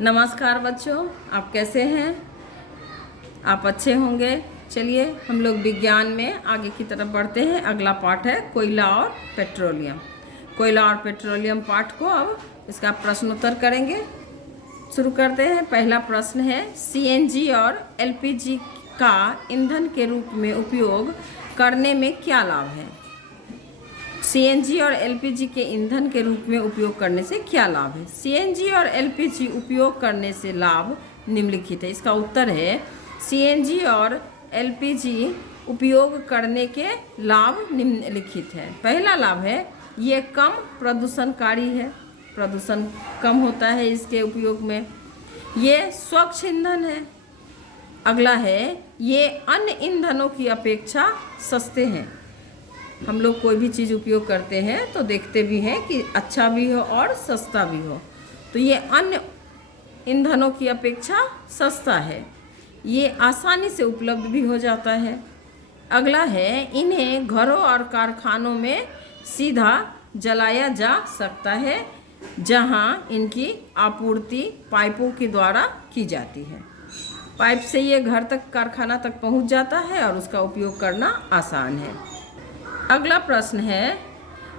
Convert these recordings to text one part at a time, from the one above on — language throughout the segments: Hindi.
नमस्कार बच्चों, आप कैसे हैं? आप अच्छे होंगे। चलिए हम लोग विज्ञान में आगे की तरफ बढ़ते हैं। अगला पाठ है कोयला और पेट्रोलियम। कोयला और पेट्रोलियम पाठ को अब इसका प्रश्नोत्तर करेंगे। शुरू करते हैं। पहला प्रश्न है, सीएनजी और एलपीजी का ईंधन के रूप में उपयोग करने में क्या लाभ है? सीएनजी और एलपीजी के ईंधन के रूप में उपयोग करने से क्या लाभ है? सीएनजी और एलपीजी उपयोग करने से लाभ निम्नलिखित है। इसका उत्तर है सीएनजी और एलपीजी उपयोग करने के लाभ निम्नलिखित है। पहला लाभ है ये कम प्रदूषणकारी है, प्रदूषण कम होता है इसके उपयोग में। ये स्वच्छ ईंधन है। अगला है ये अन्य ईंधनों की अपेक्षा सस्ते हैं। हम लोग कोई भी चीज़ उपयोग करते हैं तो देखते भी हैं कि अच्छा भी हो और सस्ता भी हो, तो ये अन्य ईंधनों की अपेक्षा सस्ता है। ये आसानी से उपलब्ध भी हो जाता है। अगला है इन्हें घरों और कारखानों में सीधा जलाया जा सकता है, जहां इनकी आपूर्ति पाइपों के द्वारा की जाती है। पाइप से ये घर तक, कारखाना तक पहुंच जाता है और उसका उपयोग करना आसान है। अगला प्रश्न है,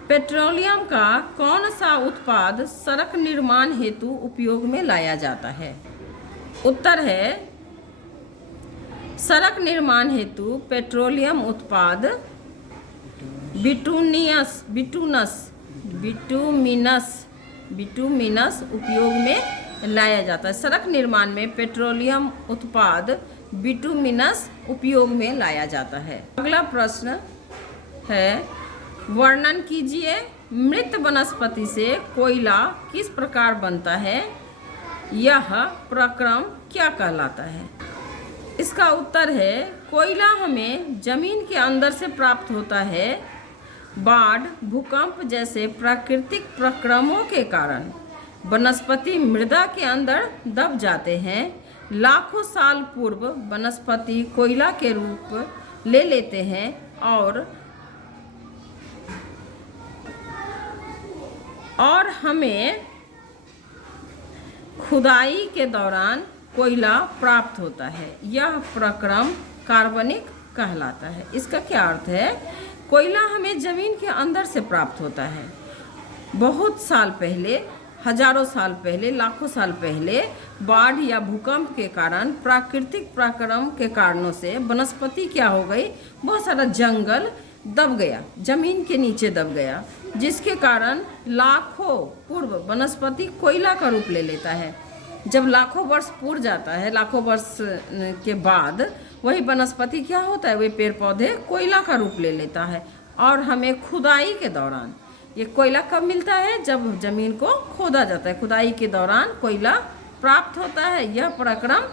पेट्रोलियम का कौन सा उत्पाद सड़क निर्माण हेतु उपयोग में लाया जाता है? उत्तर है सड़क निर्माण हेतु पेट्रोलियम उत्पाद बिटुमिनस उपयोग में लाया जाता है। सड़क निर्माण में पेट्रोलियम उत्पाद बिटुमिनस उपयोग में लाया जाता है। अगला प्रश्न है, वर्णन कीजिए मृत वनस्पति से कोयला किस प्रकार बनता है? यह प्रक्रम क्या कहलाता है? इसका उत्तर है कोयला हमें जमीन के अंदर से प्राप्त होता है। बाढ़, भूकंप जैसे प्राकृतिक प्रक्रमों के कारण वनस्पति मृदा के अंदर दब जाते हैं। लाखों साल पूर्व वनस्पति कोयला के रूप ले लेते हैं और हमें खुदाई के दौरान कोयला प्राप्त होता है। यह प्रक्रम कार्बनिक कहलाता है। इसका क्या अर्थ है? कोयला हमें जमीन के अंदर से प्राप्त होता है। बहुत साल पहले, हजारों साल पहले, लाखों साल पहले बाढ़ या भूकंप के कारण, प्राकृतिक प्रक्रम के कारणों से वनस्पति क्या हो गई? बहुत सारा जंगल दब गया, जमीन के नीचे दब गया, जिसके कारण लाखों पूर्व वनस्पति कोयला का रूप ले लेता है। जब लाखों वर्ष पूर्व जाता है, लाखों वर्ष के बाद वही वनस्पति क्या होता है? वे पेड़ पौधे कोयला का रूप ले लेता है और हमें खुदाई के दौरान, ये कोयला कब मिलता है? जब जमीन को खोदा जाता है, खुदाई के दौरान कोयला प्राप्त होता है। यह प्रक्रम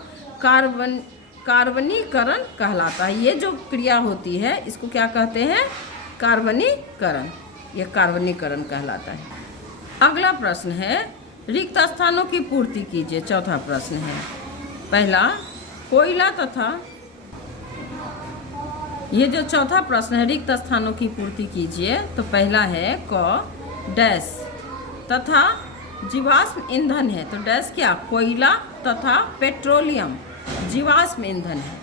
कार्बनीकरण कहलाता है। ये जो क्रिया होती है इसको क्या कहते हैं? कार्बनीकरण। यह कार्बनीकरण कहलाता है। अगला प्रश्न है, रिक्त स्थानों की पूर्ति कीजिए। चौथा प्रश्न है, पहला कोयला तथा, ये जो चौथा प्रश्न है रिक्त स्थानों की पूर्ति कीजिए, तो पहला है क डैश तथा जीवाश्म ईंधन है, तो डैश क्या? कोयला तथा पेट्रोलियम जीवाश्म ईंधन है।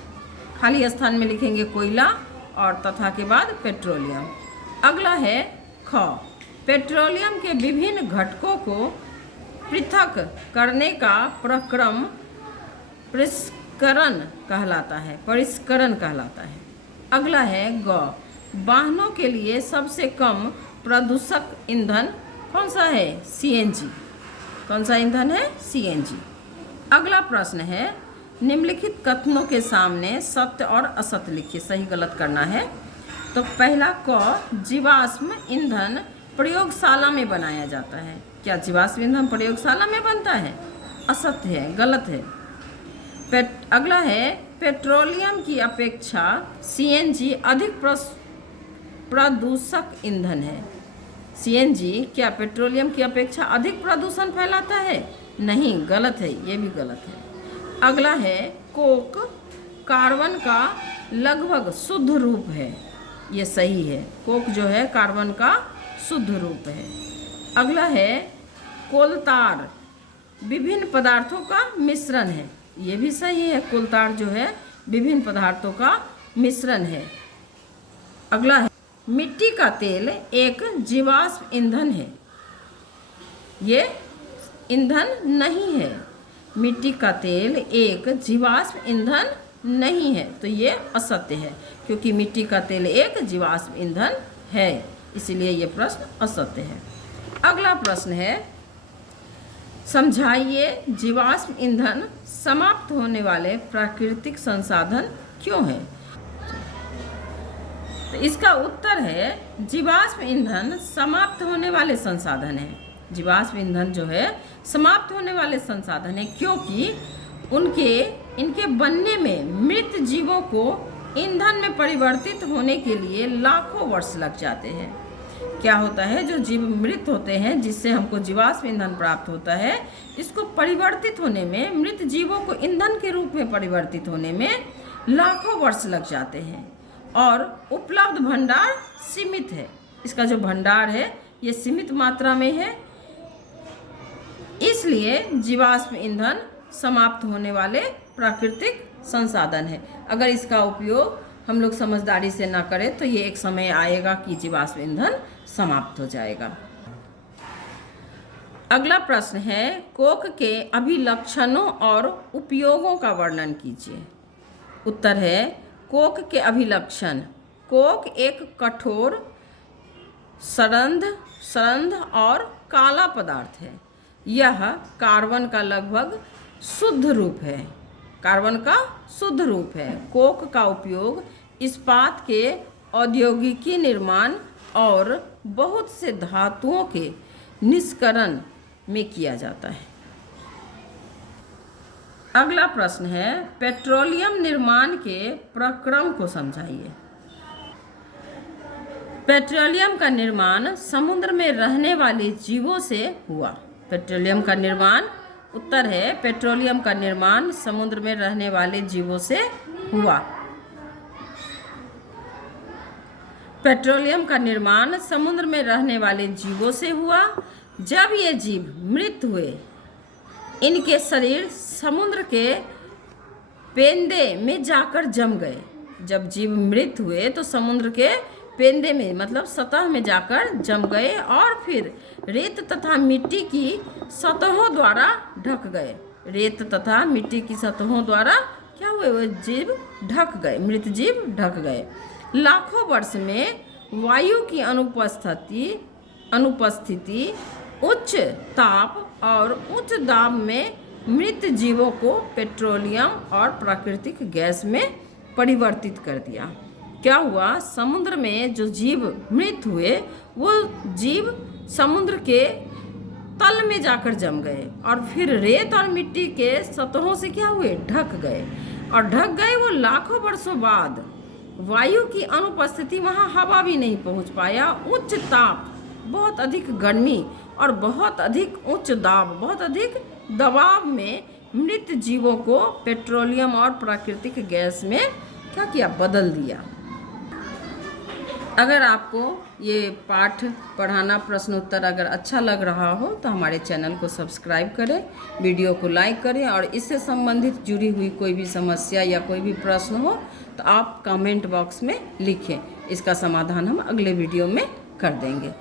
खाली स्थान में लिखेंगे कोयला और तथा के बाद पेट्रोलियम। अगला है ख पेट्रोलियम के विभिन्न घटकों को पृथक करने का प्रक्रम परिष्करण कहलाता है। अगला है ग वाहनों के लिए सबसे कम प्रदूषक ईंधन कौन सा है? सीएनजी। कौन सा ईंधन है? सीएनजी। अगला प्रश्न है, निम्नलिखित कथनों के सामने सत्य और असत्य लिखिए, सही गलत करना है। तो पहला क जीवाश्म ईंधन प्रयोगशाला में बनाया जाता है। क्या जीवाश्म ईंधन प्रयोगशाला में बनता है? असत्य है, गलत है। अगला है पेट्रोलियम की अपेक्षा सीएनजी अधिक प्रदूषक ईंधन है। सीएनजी क्या पेट्रोलियम की अपेक्षा अधिक प्रदूषण फैलाता है? नहीं, गलत है, ये भी गलत है। अगला है कोक कार्बन का लगभग शुद्ध रूप है। ये सही है, कोक जो है कार्बन का शुद्ध रूप है। अगला है कोलतार विभिन्न पदार्थों का मिश्रण है। ये भी सही है, कुल ताड़ जो है विभिन्न पदार्थों का मिश्रण है। अगला है, मिट्टी का तेल एक जीवाश्म ईंधन है। ये ईंधन नहीं है। मिट्टी का तेल एक जीवाश्म ईंधन नहीं है, तो ये असत्य है, क्योंकि मिट्टी का तेल एक जीवाश्म ईंधन है, इसीलिए ये प्रश्न असत्य है। अगला प्रश्न है, समझाइए जीवाश्म ईंधन समाप्त होने वाले प्राकृतिक संसाधन क्यों है। तो इसका उत्तर है, जीवाश्म ईंधन समाप्त होने वाले संसाधन है। जीवाश्म ईंधन जो है समाप्त होने वाले संसाधन है, क्योंकि इनके बनने में मृत जीवों को ईंधन में परिवर्तित होने के लिए लाखों वर्ष लग जाते हैं। क्या होता है, जो जीव मृत होते हैं, जिससे हमको जीवाश्म ईंधन प्राप्त होता है, इसको परिवर्तित होने में, मृत जीवों को ईंधन के रूप में परिवर्तित होने में लाखों वर्ष लग जाते हैं। और उपलब्ध भंडार सीमित है। इसका जो भंडार है ये सीमित मात्रा में है, इसलिए जीवाश्म ईंधन समाप्त होने वाले प्राकृतिक संसाधन है। अगर इसका उपयोग हम लोग समझदारी से ना करें तो ये एक समय आएगा कि जीवाश्म ईंधन समाप्त हो जाएगा। अगला प्रश्न है, कोक के अभिलक्षणों और उपयोगों का वर्णन कीजिए। उत्तर है, कोक के अभिलक्षण। कोक एक कठोर, सरंध और काला पदार्थ है। यह कार्बन का लगभग शुद्ध रूप है। कार्बन का शुद्ध रूप है। कोक का उपयोग इस्पात के औद्योगिकी निर्माण और बहुत से धातुओं के निष्करण में किया जाता है। अगला प्रश्न है, पेट्रोलियम निर्माण के प्रक्रम को समझाइए। पेट्रोलियम का निर्माण समुद्र में रहने वाले जीवों से हुआ। पेट्रोलियम का निर्माण, उत्तर है, पेट्रोलियम का निर्माण समुद्र में रहने वाले जीवों से हुआ। पेट्रोलियम का निर्माण समुद्र में रहने वाले जीवों से हुआ। जब ये जीव मृत हुए, इनके शरीर समुद्र के पेंदे में जाकर जम गए। जब जीव मृत हुए तो समुद्र के पेंदे में, मतलब सतह में जाकर जम गए और फिर रेत तथा मिट्टी की सतहों द्वारा ढक गए। रेत तथा मिट्टी की सतहों द्वारा क्या हुए, वो जीव ढक गए, मृत जीव ढक गए। लाखों वर्ष में वायु की अनुपस्थिति, उच्च ताप और उच्च दाब में मृत जीवों को पेट्रोलियम और प्राकृतिक गैस में परिवर्तित कर दिया। क्या हुआ, समुद्र में जो जीव मृत हुए वो जीव समुद्र के तल में जाकर जम गए और फिर रेत और मिट्टी के सतहों से क्या हुए, ढक गए। और ढक गए वो लाखों वर्षों बाद। वायु की अनुपस्थिति, वहाँ हवा भी नहीं पहुँच पाया। उच्च ताप, बहुत अधिक गर्मी और बहुत अधिक उच्च दाब, बहुत अधिक दबाव में मृत जीवों को पेट्रोलियम और प्राकृतिक गैस में क्या किया, बदल दिया। अगर आपको ये पाठ पढ़ाना, प्रश्न उत्तर अगर अच्छा लग रहा हो तो हमारे चैनल को सब्सक्राइब करें, वीडियो को लाइक करें और इससे संबंधित जुड़ी हुई कोई भी समस्या या कोई भी प्रश्न हो तो आप कमेंट बॉक्स में लिखें। इसका समाधान हम अगले वीडियो में कर देंगे।